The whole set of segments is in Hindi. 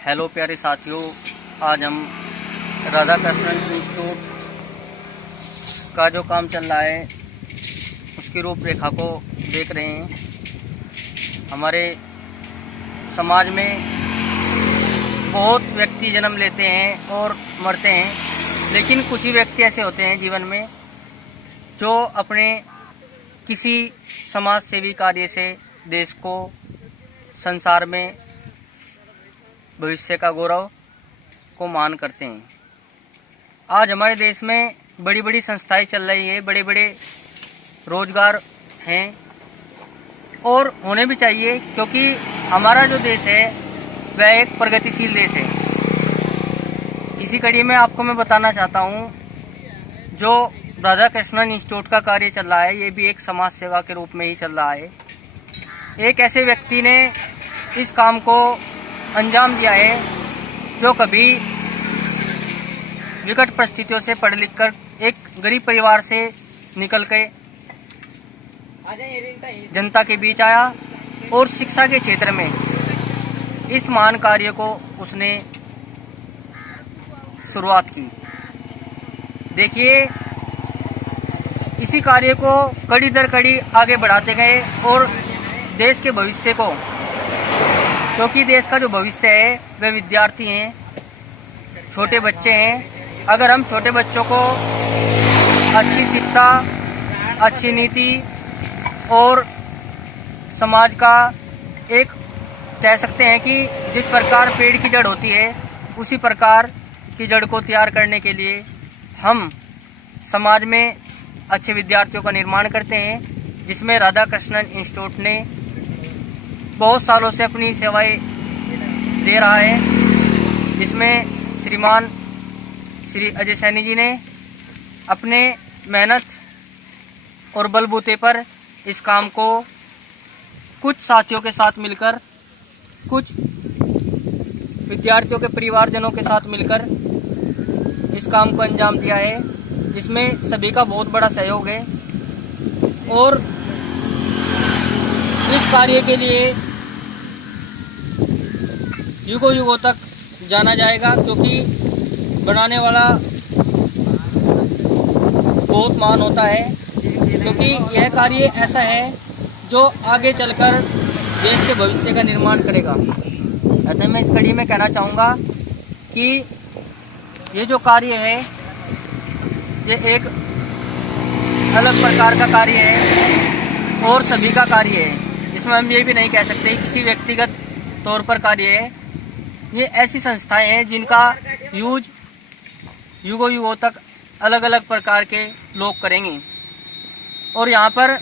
हेलो प्यारे साथियों, आज हम राधा कृष्णन इंस्टीट्यूट का जो काम चल रहा है उसकी रूपरेखा को देख रहे हैं। हमारे समाज में बहुत व्यक्ति जन्म लेते हैं और मरते हैं, लेकिन कुछ ही व्यक्ति ऐसे होते हैं जीवन में जो अपने किसी समाज सेवी कार्य से देश को, संसार में भविष्य का गौरव को मान करते हैं। आज हमारे देश में बड़ी बड़ी संस्थाएं चल रही है, बड़े बड़े रोजगार हैं और होने भी चाहिए, क्योंकि हमारा जो देश है वह एक प्रगतिशील देश है। इसी कड़ी में आपको मैं बताना चाहता हूँ, जो राधा कृष्णन इंस्टीट्यूट का कार्य चल रहा है ये भी एक समाज सेवा के रूप में ही चल रहा है। एक ऐसे व्यक्ति ने इस काम को अंजाम दिया है जो कभी विकट परिस्थितियों से पढ़ लिख कर एक गरीब परिवार से निकल के जनता के बीच आया और शिक्षा के क्षेत्र में इस महान कार्य को उसने शुरुआत की। देखिए, इसी कार्य को कड़ी दर कड़ी आगे बढ़ाते गए और देश के भविष्य को, क्योंकि देश का जो भविष्य है वह विद्यार्थी हैं, छोटे बच्चे हैं। अगर हम छोटे बच्चों को अच्छी शिक्षा, अच्छी नीति और समाज का एक कह सकते हैं कि जिस प्रकार पेड़ की जड़ होती है उसी प्रकार की जड़ को तैयार करने के लिए हम समाज में अच्छे विद्यार्थियों का निर्माण करते हैं, जिसमें राधा कृष्णन इंस्टीट्यूट ने बहुत सालों से अपनी सेवाएं दे रहा है। जिसमें श्रीमान श्री अजय सैनी जी ने अपने मेहनत और बलबूते पर इस काम को कुछ साथियों के साथ मिलकर, कुछ विद्यार्थियों के परिवारजनों के साथ मिलकर इस काम को अंजाम दिया है, जिसमें सभी का बहुत बड़ा सहयोग है। और इस कार्य के लिए युगों युगों तक जाना जाएगा, क्योंकि बनाने वाला बहुत महान होता है, क्योंकि यह कार्य ऐसा है जो आगे चलकर देश के भविष्य का निर्माण करेगा। अतः मैं इस कड़ी में कहना चाहूँगा कि ये जो कार्य है ये एक अलग प्रकार का कार्य है और सभी का कार्य है। इसमें हम ये भी नहीं कह सकते किसी व्यक्तिगत तौर पर कार्य है। ये ऐसी संस्थाएं हैं जिनका यूज युगों युगों तक अलग अलग प्रकार के लोग करेंगे। और यहाँ पर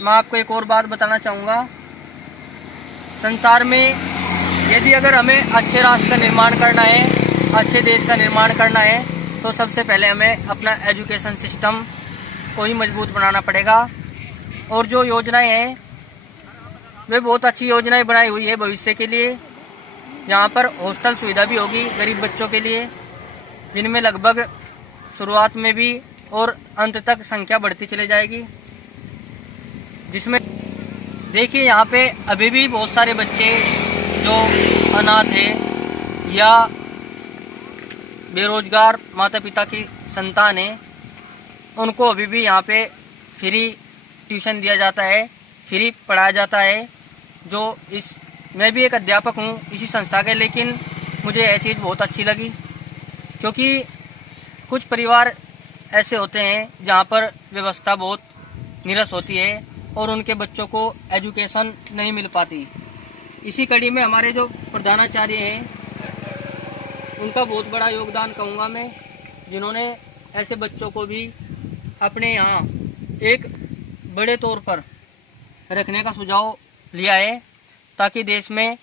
मैं आपको एक और बात बताना चाहूँगा, संसार में यदि अगर हमें अच्छे राष्ट्र का निर्माण करना है, अच्छे देश का निर्माण करना है, तो सबसे पहले हमें अपना एजुकेशन सिस्टम को ही मजबूत बनाना पड़ेगा। और जो योजनाएं हैं वे बहुत अच्छी योजनाएं बनाई हुई है भविष्य के लिए। यहाँ पर हॉस्टल सुविधा भी होगी गरीब बच्चों के लिए, जिनमें लगभग शुरुआत में भी और अंत तक संख्या बढ़ती चली जाएगी। जिसमें देखिए, यहाँ पे अभी भी बहुत सारे बच्चे जो अनाथ हैं या बेरोजगार माता पिता की संतान है, उनको अभी भी यहाँ पे फ्री ट्यूशन दिया जाता है, फ्री पढ़ाया जाता है। जो मैं भी एक अध्यापक हूँ इसी संस्था के, लेकिन मुझे यह चीज़ बहुत अच्छी लगी, क्योंकि कुछ परिवार ऐसे होते हैं जहाँ पर व्यवस्था बहुत नीरस होती है और उनके बच्चों को एजुकेशन नहीं मिल पाती। इसी कड़ी में हमारे जो प्रधानाचार्य हैं उनका बहुत बड़ा योगदान कहूँगा मैं, जिन्होंने ऐसे बच्चों को भी अपने यहाँ एक बड़े तौर पर रखने का सुझाव लिया है, ताकि देश में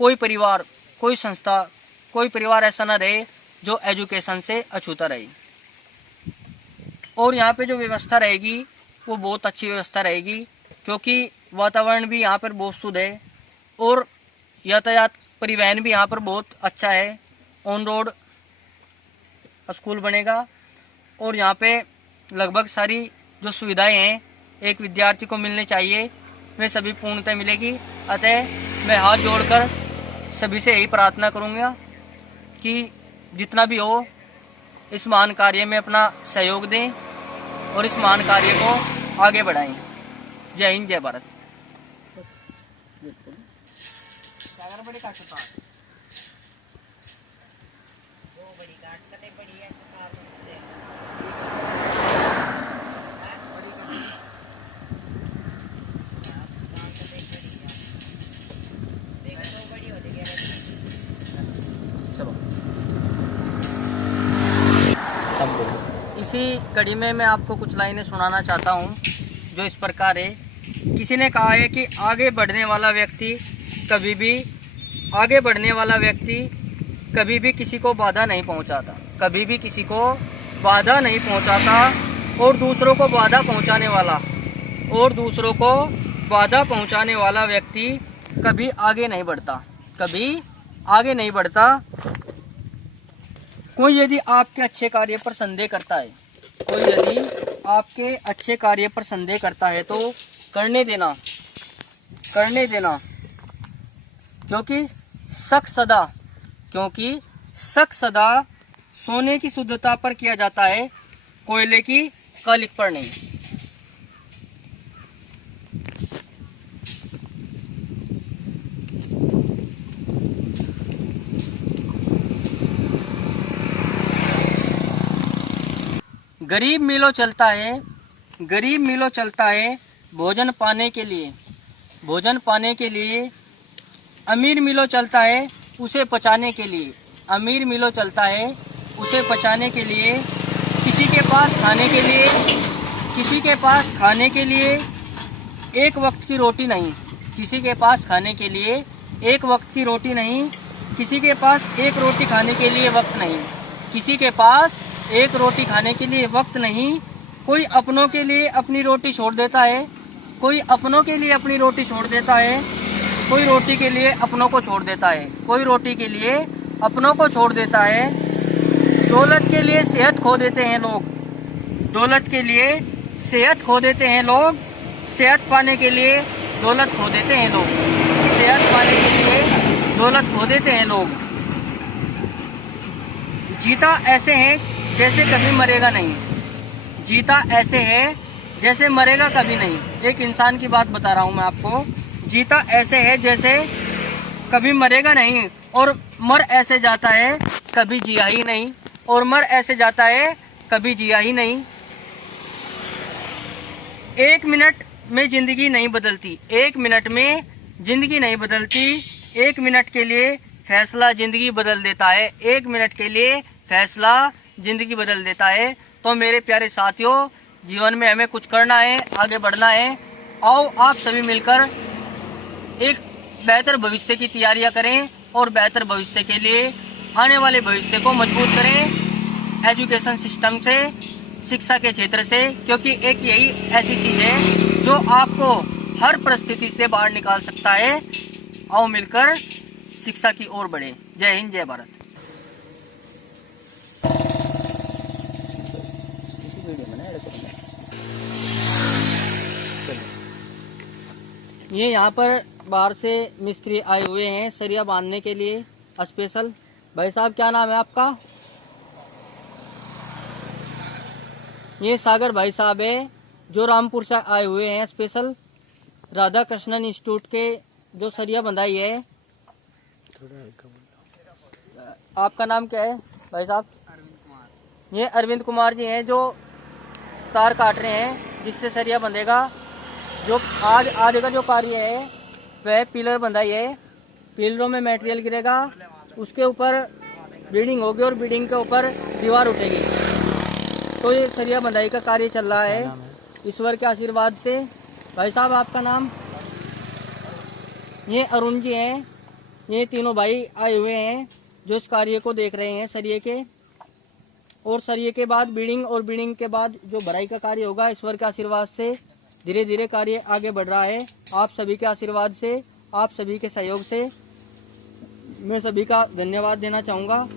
कोई परिवार, कोई संस्था, कोई परिवार ऐसा न रहे जो एजुकेशन से अछूता रहे। और यहाँ पे जो व्यवस्था रहेगी वो बहुत अच्छी व्यवस्था रहेगी, क्योंकि वातावरण भी यहाँ पर बहुत शुद्ध है और यातायात परिवहन भी यहाँ पर बहुत अच्छा है। ऑन रोड स्कूल बनेगा और यहाँ पे लगभग सारी जो सुविधाएं हैं एक विद्यार्थी को मिलनी चाहिए वे सभी पूर्णतः मिलेगी। अतः मैं हाथ जोड़कर सभी से यही प्रार्थना करूँगा कि जितना भी हो इस महान कार्य में अपना सहयोग दें और इस महान कार्य को आगे बढ़ाएं। जय हिंद, जय भारत। इसी कड़ी में मैं आपको कुछ लाइनें सुनाना चाहता हूँ जो इस प्रकार है। किसी ने कहा है कि आगे बढ़ने वाला व्यक्ति कभी भी किसी को बाधा नहीं पहुँचाता, कभी भी किसी को बाधा नहीं पहुँचाता, और दूसरों को बाधा पहुँचाने वाला व्यक्ति कभी आगे नहीं बढ़ता। कोई यदि आपके अच्छे कार्य पर संदेह करता है तो करने देना, क्योंकि शक सदा सोने की शुद्धता पर किया जाता है, कोयले की कालिक पर नहीं। गरीब मीलों चलता है भोजन पाने के लिए, अमीर मीलों चलता है उसे पचाने के लिए, किसी के पास खाने के लिए एक वक्त की रोटी नहीं, किसी के पास एक रोटी खाने के लिए वक्त नहीं, कोई अपनों के लिए अपनी रोटी छोड़ देता है, कोई रोटी के लिए अपनों को छोड़ देता है, दौलत के लिए सेहत खो देते हैं लोग, सेहत पाने के लिए दौलत खो देते हैं लोग, जीता ऐसे है जैसे कभी मरेगा नहीं। एक इंसान की बात बता रहा हूँ मैं आपको। जीता ऐसे है जैसे कभी मरेगा नहीं, और मर ऐसे जाता है कभी जिया ही नहीं। एक मिनट में जिंदगी नहीं बदलती, एक मिनट के लिए फैसला जिंदगी बदल देता है। तो मेरे प्यारे साथियों, जीवन में हमें कुछ करना है, आगे बढ़ना है। आओ आप सभी मिलकर एक बेहतर भविष्य की तैयारियां करें और बेहतर भविष्य के लिए आने वाले भविष्य को मजबूत करें एजुकेशन सिस्टम से, शिक्षा के क्षेत्र से, क्योंकि एक यही ऐसी चीज है जो आपको हर परिस्थिति से बाहर निकाल सकता है। आओ मिलकर शिक्षा की ओर बढ़े। जय हिंद, जय भारत। ये यहाँ पर बाहर से मिस्त्री आए हुए हैं सरिया बांधने के लिए स्पेशल। भाई साहब, क्या नाम है आपका? ये सागर भाई साहब है जो रामपुर से आए हुए हैं स्पेशल राधा कृष्णन इंस्टीट्यूट के, जो सरिया बंधाई है। आपका नाम क्या है भाई साहब? अरविंद कुमार। ये अरविंद कुमार जी हैं जो तार काट रहे हैं जिससे सरिया बंधेगा। जो आज का जो कार्य है वह पिलर बंधाई है, पिलरों में मटेरियल गिरेगा, उसके ऊपर बिल्डिंग होगी और बिल्डिंग के ऊपर दीवार उठेगी। तो ये सरिया बंधाई का कार्य चल रहा है ईश्वर के आशीर्वाद से। भाई साहब, आपका नाम? ये अरुण जी हैं। ये तीनों भाई आए हुए हैं जो इस कार्य को देख रहे हैं सरिये के, और सरिये के बाद बिल्डिंग, और बिल्डिंग के बाद जो भराई का कार्य होगा। ईश्वर के आशीर्वाद से धीरे धीरे कार्य आगे बढ़ रहा है। आप सभी के आशीर्वाद से, आप सभी के सहयोग से मैं सभी का धन्यवाद देना चाहूँगा।